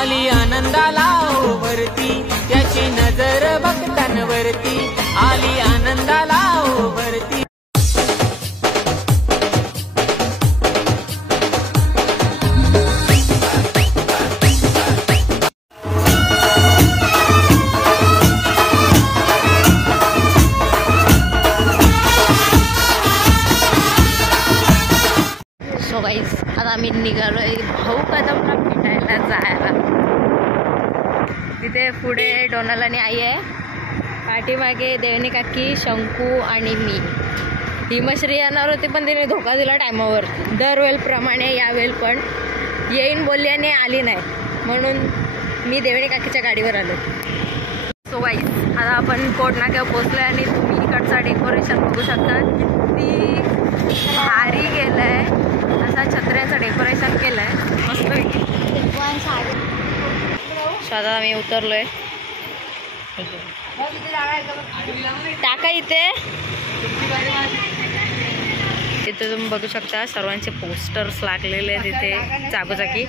आली आनंदाला हो वरती, त्याची नजर भक्तांवरती, आली आनंदाला हो वरती। सो गाईस आता आम्ही निघालोय भाऊ कदमला भेटायला जायला। तिथे पुढे डोनाल आणि आई आहे, पाठीमागे देवनी काकी, शंकू आणि मी। हिमश्री येणार होती पण तिने धोका दिला टायमावर, दरवेळप्रमाणे यावेळी पण येईन बोलली आणि आली नाही, म्हणून मी देवनी काकीच्या गाडीवर आलो। सो गाईस आता आपण कोट नाक्यावर पोहोचलोय आणि तुम्ही इकडचा डेकोरेशन बघू शकता, किती भारी केलंय, असा छत्र्याचं डेकोरेशन केलंय मस्त। आता आम्ही उतरलोय, टाका इथे तिथे तुम्ही बघू शकता सर्वांचे पोस्टर्स लागलेले आहेत तिथे जागोजागी।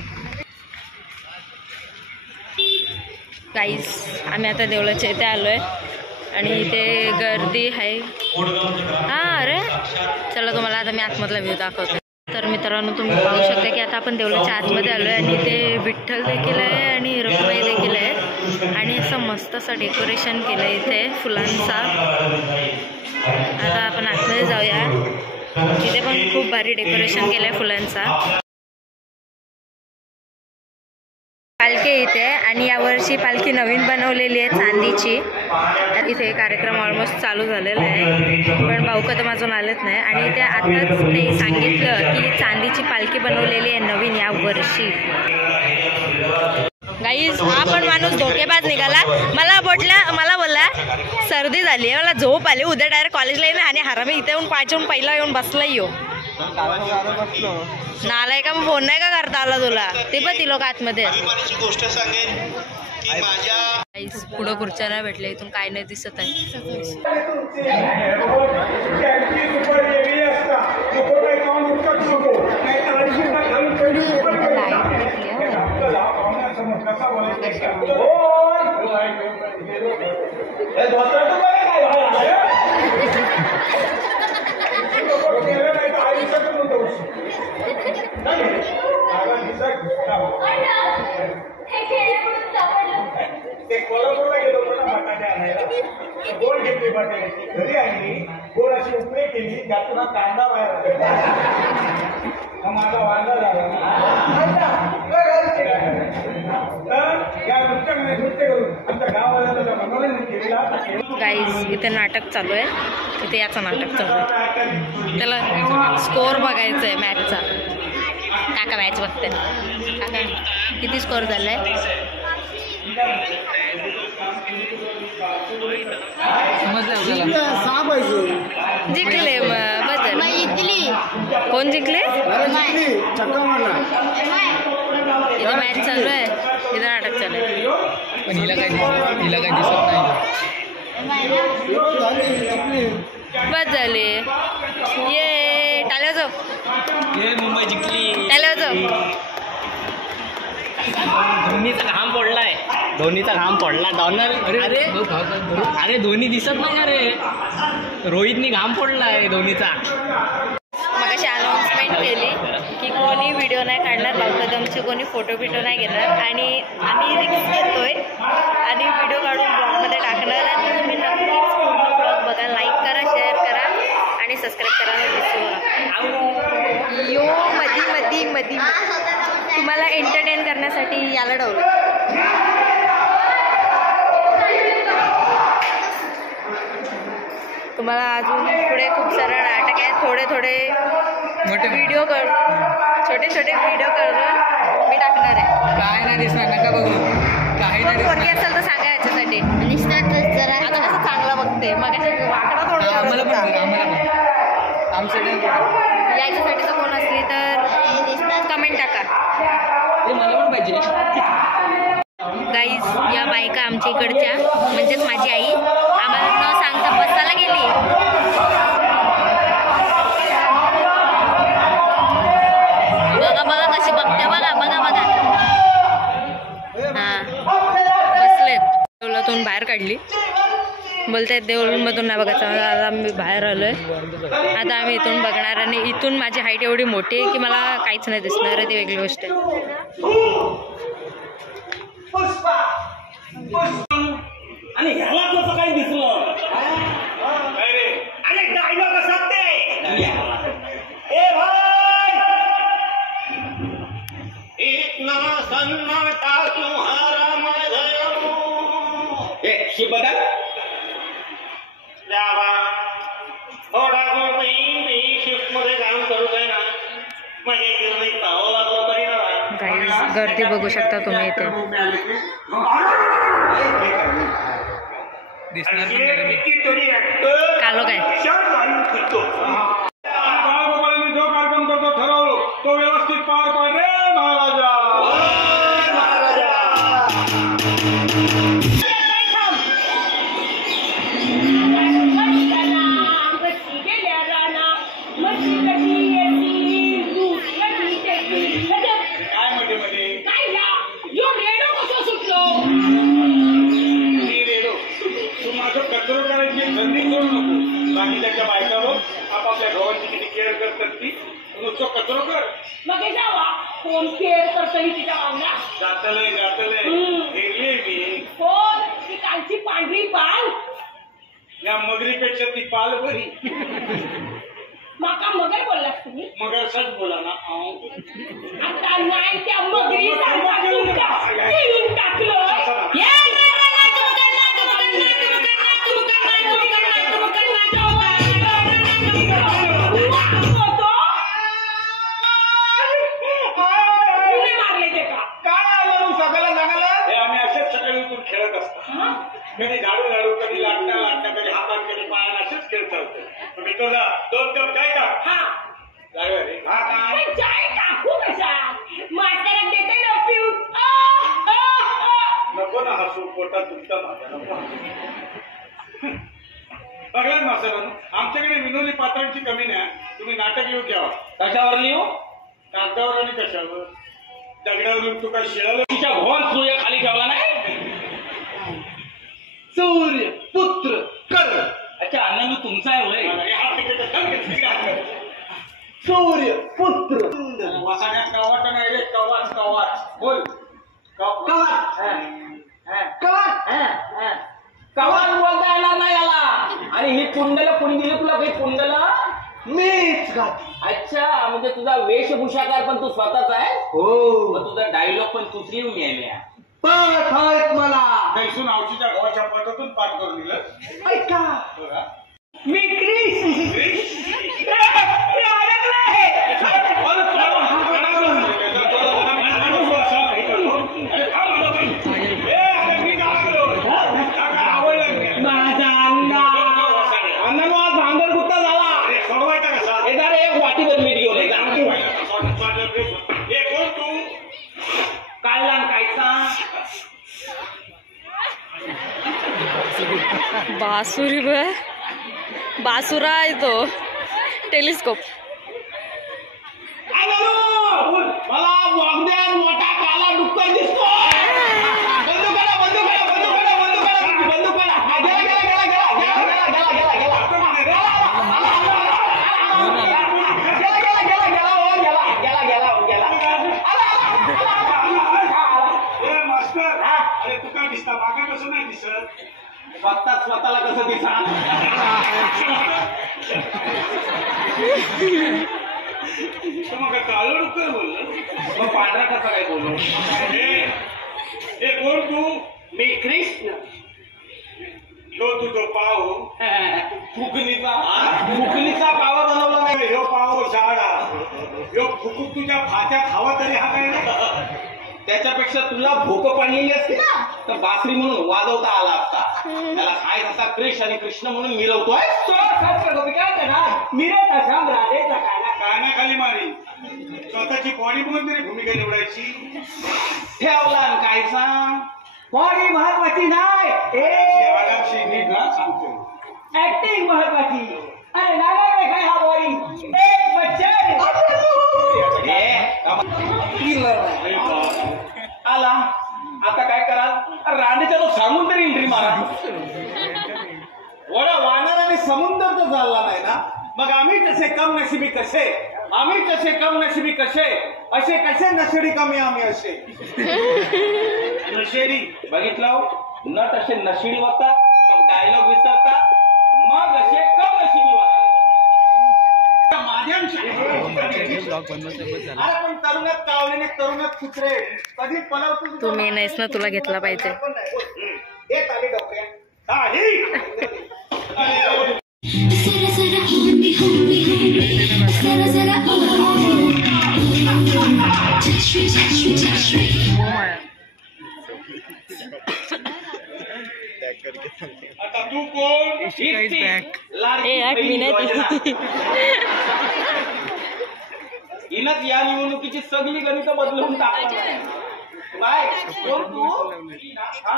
गाईस आम्ही आता देवळाच्या इथे आलोय आणि इथे गर्दी आहे। हां अरे चला तुम्हाला आता मी आतमधला व्ह्यू दाखवते। तर मित्रांनो तुम्ही पाहू शकता की आता आपण देवळाच्या आतमध्ये आलोय आणि इथे विठ्ठल देखील आहे आणि रखुमाई देखील आहे आणि असं मस्त असं डेकोरेशन केलं आहे इथे फुलांचा। आता आपण आतमध्ये जाऊया, इथे पण खूप भारी डेकोरेशन केलं आहे फुलांचा। पालखी इथे आणि यावर्षी पालखी नवीन बनवलेली आहे चांदीची। इथे कार्यक्रम ऑलमोस्ट चालू झालेला आहे पण भाऊ कदम अजून आलेच नाही आणि इथे आताच ते सांगितलं की चांदीची पालखी बनवलेली आहे नवीन या वर्षी। गाईज हा पण माणूस धोकेबाज निघाला, मला बोलला सर्दी झाली आहे, मला झोप आली, उद्या डायरेक्ट कॉलेजला येईन आणि हरामी इथे येऊन पाचून पहिला येऊन बसला येऊ नालाय का। मग फोन नाही का करता आला तुला, ते पण ती लोक आतमध्ये पुढं खुर्च्या नाही भेटल्या, इथून काय नाही दिसत आहे। गोल घेतली बटाट्याची, घरी आणली, गोल अशी उकळी केली, त्यातून कांदा बाहेर माझा वांदा झाला। तर या नृत्य करून आमच्या गावाला मनोरंजन केलेला। गाईज इथे नाटक चालू आहे, इथे याचं नाटक चालू आहे, त्याला स्कोअर बघायचं आहे मॅचचा। काका मॅच बघते, काका किती स्कोअर झालाय? जिंकले बदल, कोण जिंकले? इथं मॅच चालू आहे, इथं नाटक चालू आहे पण हिला काय दिसत नाही। बस झाले, ये टाळ्या जाऊ, मुंबई जिंकली, टाळ्या जाऊ। धोनीचा घाम पडलाय, धोनीचा घाम पडला। डॉनल अरे धोनी दिसत नाही का रे, रोहितनी घाम पडलाय धोनीचा। मगाशी अनाउन्समेंट केली की कोणी व्हिडिओ नाही काढणार, भाऊ कदमचे कोणी फोटो बिटो नाही घेणार आणि आम्ही रिक्स घेतोय आणि व्हिडिओ काढून ब्लॉगमध्ये टाकणार आहे। तुम्ही नक्कीच पूर्ण ब्लॉग बघा, लाईक करा, शेअर करा आणि सबस्क्राईब करायला विसरू नका। यो मधी तुम्हाला एंटरटेन करण्यासाठी याला डावलं। तुम्हाला अजून पुढे खूप सारं नाटक आहे, थोडे व्हिडिओ छोटे व्हिडिओ करून मी टाकणार आहे। काय नाही दिसणार, नका बघू, काही नाही पोरगी असेल तर सांगा याच्यासाठी। आता कसं चांगलं बघते, मग वाकडा थोडं याच्यासाठी तर कोण असली तर कमेंट टाका, मला पण पाहिजे। गाईज या बायका आमच्या इकडच्या म्हणजेच माझी आई आम्हाला न सांगता बसायला गेली। बघा कशी बघते, बघा बोलतायत देऊळमधून नाही बघायचं. आता आम्ही बाहेर आलोय. आता आम्ही इथून बघणार आणि इथून माझी हाईट एवढी मोठी आहे की मला काहीच नाही दिसणार आहे. ती वेगळी गोष्ट आहे. आणि ह्याला कसं काही दिसलं अरे डायलॉग असतात ते. ए भाई इतना सन्नाटा तुम्हारा ए शिबदल थोडा शिफ्ट मध्ये काम करू काय ना म्हणजे पाहावं लागलं तरी ना. गाईज गर्दी बघू शकता तुम्ही इथे. कालो काय जो कार्यक्रम करतो ठरवलो तो व्यवस्थित पार पाड रे महाराजा. बाकीच्या बायकावर आपापल्या भावांची किती केअर करतात ती नुसतं कचरो कर मग जावा कोण केअर करतोय तिच्या भावना जातलंय हेरले मी कोण ती कालची पांढरी पाल या मगरीपेक्षा ती पाल बरी. माका मगर बोललास तुम्ही मगर सच बोला ना. आता नाही त्या मगरी खेळत असतात. कधी झाडू झाडू कधी लाटता कधी हातात कधी पायाला असेच खेळ चालतो. मी तुला 2 कप चाय टाक. नको ना हसू पोटात तुमचा माझा बघलाच मास्तरांनो आमच्याकडे विनोदी पात्रांची कमी नाही. तुम्ही नाटक लिहू घ्यावा. कशावर लिहू? कागदावर आणि कशावर? दगडावर. तू काय शिळाला तिच्या भोन सूर्य खाली ठेवला नाही. सूर्य पुत्र कर. अच्छा आनंद तुमचा आहे होय. सूर्य पुत्र वासाड्यात कवाट नाही रे. कवाट बोल. कवाट बोलता येणार नाही याला. आणि ही कुंडल कोणी दिली तुला? काही कुंडल मीच घातली. अच्छा म्हणजे तुझा वेशभूषाकार पण तू स्वतःच आहे. हो. मग तुझा डायलॉग पण तूच लिहून यायला पाठ आहेत मला. कैसून आवशीच्या गावाच्या पटातून पाठ करून दिलं. ऐका मी भांडर गुत्ता झाला. सोडवायचा कसा? येणार एक वाटीवर मीठ घेऊन कोण तू काढला कायचा बासुरी बासुरा आहे तो. टेलिस्कोप मला वागद्यात मोठा काला डुक्कर दिसतो. बंदूक काढा बंदूक काढा बंदूक काढा बंदूक काढा बंदूक काढा. गेला गेला गेला गेला गेला गेला गेला मास्टर. अरे तू काय दिसता मागा कसं नाही दिसत? स्वतःला कसं दिसा? मग काळं डुक्कर बोललं. मग पांढरा कसा काय बोललो? हे कोण तू? मी कृष्ण. ह्यो तुझो पाव फुकणीचा पाव बनवला नाही. ह्यो पाव शाळा. ह्यो फुकूक तुझ्या भात्यात हवा तरी हा काय नाही. त्याच्यापेक्षा तुला भोक पाडलेली असते ना तर बासरी म्हणून वाजवता आला असता. त्याला काय असा कृष्ण आणि कृष्ण म्हणून मिरवतोय. काय करणार मिरत असा राधेचा कानाखाली मारी. स्वतःची बॉडी म्हणून तरी भूमिका निवडायची. ठेवला काय सांग. बॉडी महत्वाची नाही. सांगतो ऍक्टिंग महत्वाची. अरे नाना काय हा बॉडी एक बच्चा आला. आता काय कराल? रांडेच्या तो सांगून तरी एंट्री मारा. कसे आम्ही कसे कम नशिबी कसे असे कसे नशेडी कमी आम्ही असे नशेडी बघितलं नट असे नशिडी होतात मग डायलॉग विसरतात मग असे कम नशिबी होतात अरे पण तरुणात कावलेने तरुणात कुत्रे कधी पलवतो तू मी नाहीस ना तुला घेतला पाहिजे एक आली डोक्या आता तू कोण हिनच या निवडणुकीची सगळी गणित बदलून टाकली बाय कोण तू हा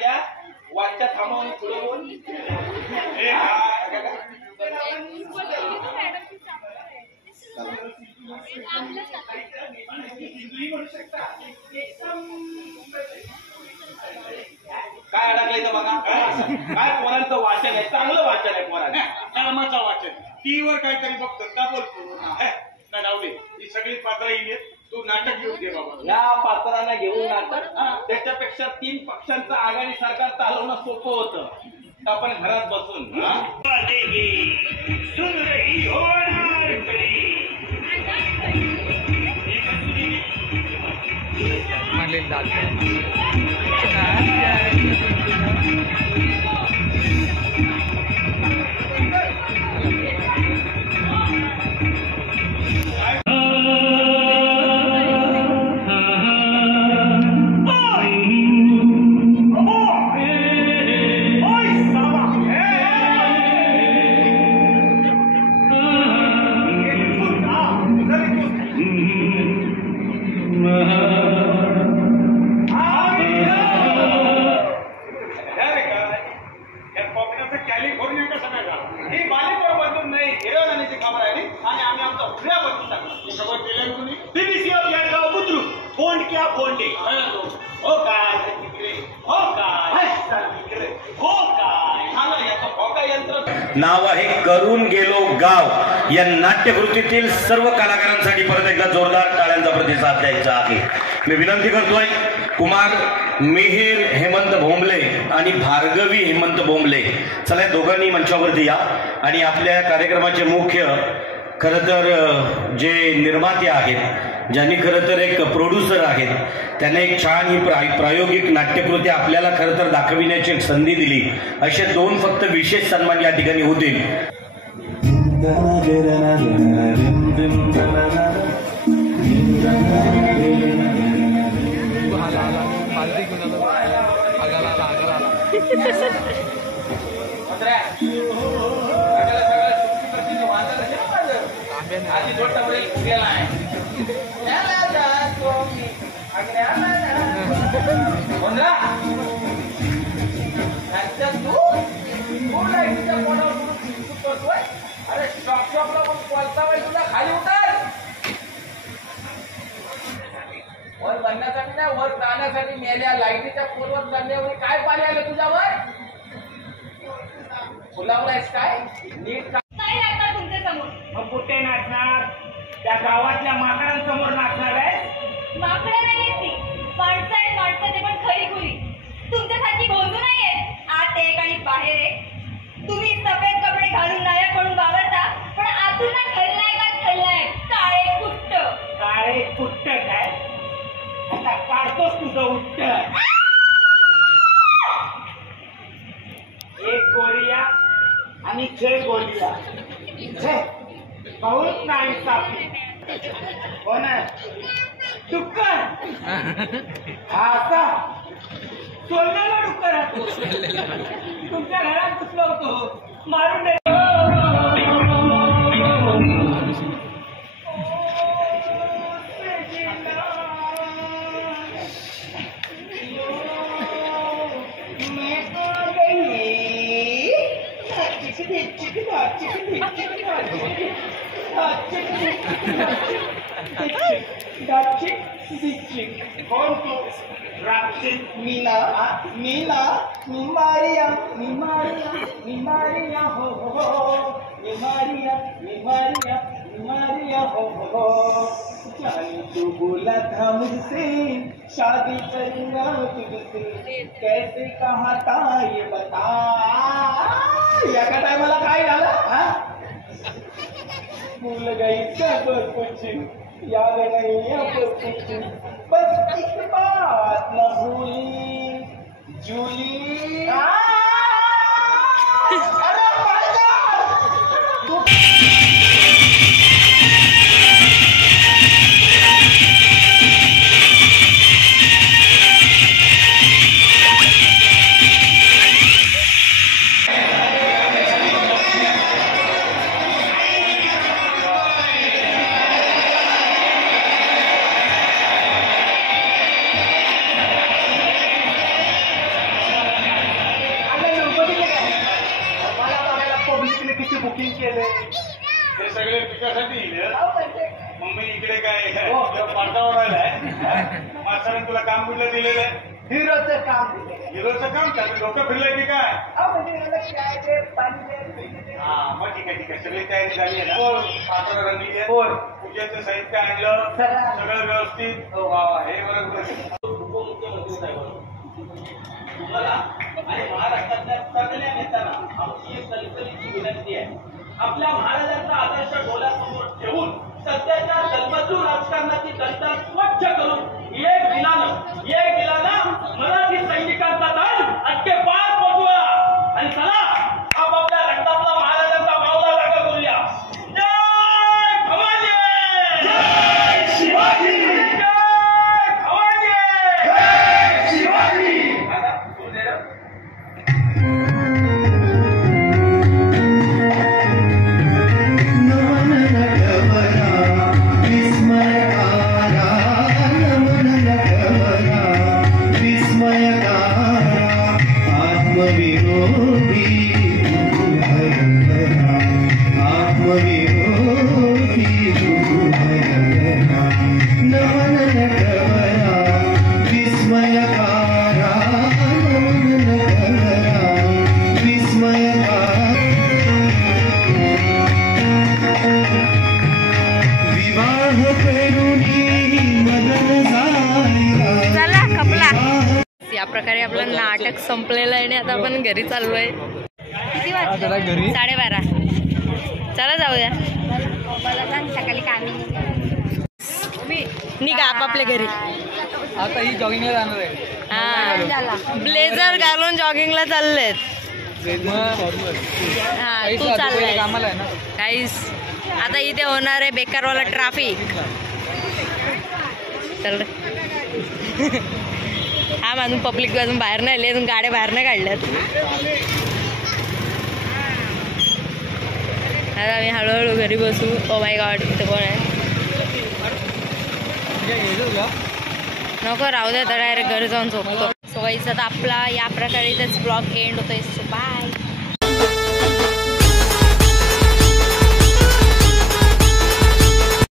त्या वाटच्या थांबवून पुढे बोल काय अडकलंय तर बघा काय पोरांचं वाचन आहे चांगलं वाचन आहे पोरांचं कामाचं वाचन टीव्हीवर काहीतरी बघतो का बोलतो का डावले ही सगळी पात्र येईल तू नाटक घेऊन घे बाबा या पात्रांना घेऊन नाटक त्याच्यापेक्षा 3 पक्षांचं आघाडी सरकार चालवणं सोपं होतं आपण घरात बसून नाव आहे करून गेलो गाव या नाट्यकृतीतील सर्व कलाकारांसाठी परत एकदा जोरदार टाळ्यांचा प्रतिसाद द्यायचा आहे मी विनंती करतोय कुमार मिहिर हेमंत भोंबले आणि भार्गवी हेमंत भोंबले चला या दोघांनी मंचावरती या आणि आपल्या कार्यक्रमाचे मुख्य खरं तर जे निर्माते आहेत ज्यांनी खरं तर एक प्रोड्युसर आहेत त्यांनी एक छान ही प्रायोगिक नाट्यकृती आपल्याला खरं तर दाखविण्याची एक संधी दिली असे 2 फक्त विशेष सन्मान या ठिकाणी होतील अरे शॉपला पण कोलता पाहिजे तुला खाली उतर वर बनण्यासाठी नाही वर जाण्यासाठी मेल्या लाईटीच्या पोलवर बनल्यावर काय पाणी आलं तुझ्यावर फुलावलायस काय नीट काय नाचणार तुमच्या समोर मग कुठे नाचणार त्या गावातल्या माकडांसमोर नाचणार आहे माकडं नाही ती माणसं आहेत माणसं ते पण खरी खुरी तुमच्यासारखी भोंदू नाही आहेत आत एक आणि बाहेर एक तुम्ही सफेद कपडे घालून नायक म्हणून वावरता पण आतून ना खलनायक काळे कुट्ट काय आता काढतोस तुझं उट्ट एक गोरिया आणि 6 गोरिया पाहूच नाही सापी कोण आहे डुक्कर असा सोडलेला डुक्कर आहे तुमच्या घरात घुसलो होतो मारून दे दीक्षित कोण तू राक्षस मीना मीना निमारिया निमारिया निमारिया हो निमारिया निमारिया निमारिया हो जानी तू बोला था मुझसे शादी करूंगा तुझसे कैसे कहा था ये बता या का टाइमला काय झालं हा भूल गई सब कुछ याद नहीं अब कुछ बस एक बात न भूली जूली अरे बुकिंग केले हे सगळे पिकासाठी मम्मी इकडे काय पाठावर आलाय मास्तरांनी तुला काम कुठलं दिलेलं आहे हिरोचं काम हिरोचं काम त्याचं डोकं फिरलंय की काय हा मग ठीक आहे सगळी तयारी झाली आहे ना पात्र रंगली आहे पूजेचं साहित्य आणलं सगळं व्यवस्थित हे बरोबर उपमुख्यमंत्री साहेब तुम्हाला आणि महाराष्ट्रातल्या सगळ्या नेत्यांना आमची एक कळकळीची विनंती आहे आपल्या महाराजांचा आदर्श डोळ्यासमोर ठेवून सध्याच्या जन्मजूर राजकारणाची दंता स्वच्छ करून एक दिलानं मराठी सैनिकांचा दल अटके पार पोचवा आणि चला आपापल्या रक्तातला महाराजांचा मावळा जागा करूया जय भवानी जय शिवाजी जय भवानी जय शिवाजी या प्रकारे आपलं नाटक संपलेलं आहे आणि आता आपण घरी चाललोय. किती वाजले? 12:30. चला जाऊया. सकाळी कामी निघा आपापल्या घरी. आता ही जॉगिंगला जाणार आहे. हा ब्लेझर घालून जॉगिंगला चाललेत. हा तू चाललाय कामाला आहे ना काहीच. आता इथे होणार आहे बेकारवाला ट्रॅफिक. चल हा अजून पब्लिक अजून बाहेर नाही आले, अजून गाड्या बाहेर नाही काढल्यात. आता आम्ही हळूहळू घरी बसू. ओ माय गॉड इथे कोण आहे? नको राहू द्या तर डायरेक्ट घरी जाऊन झोपतो. सो गाईस आता आपला या प्रकारे इथेच ब्लॉग एंड होतोय. So bye.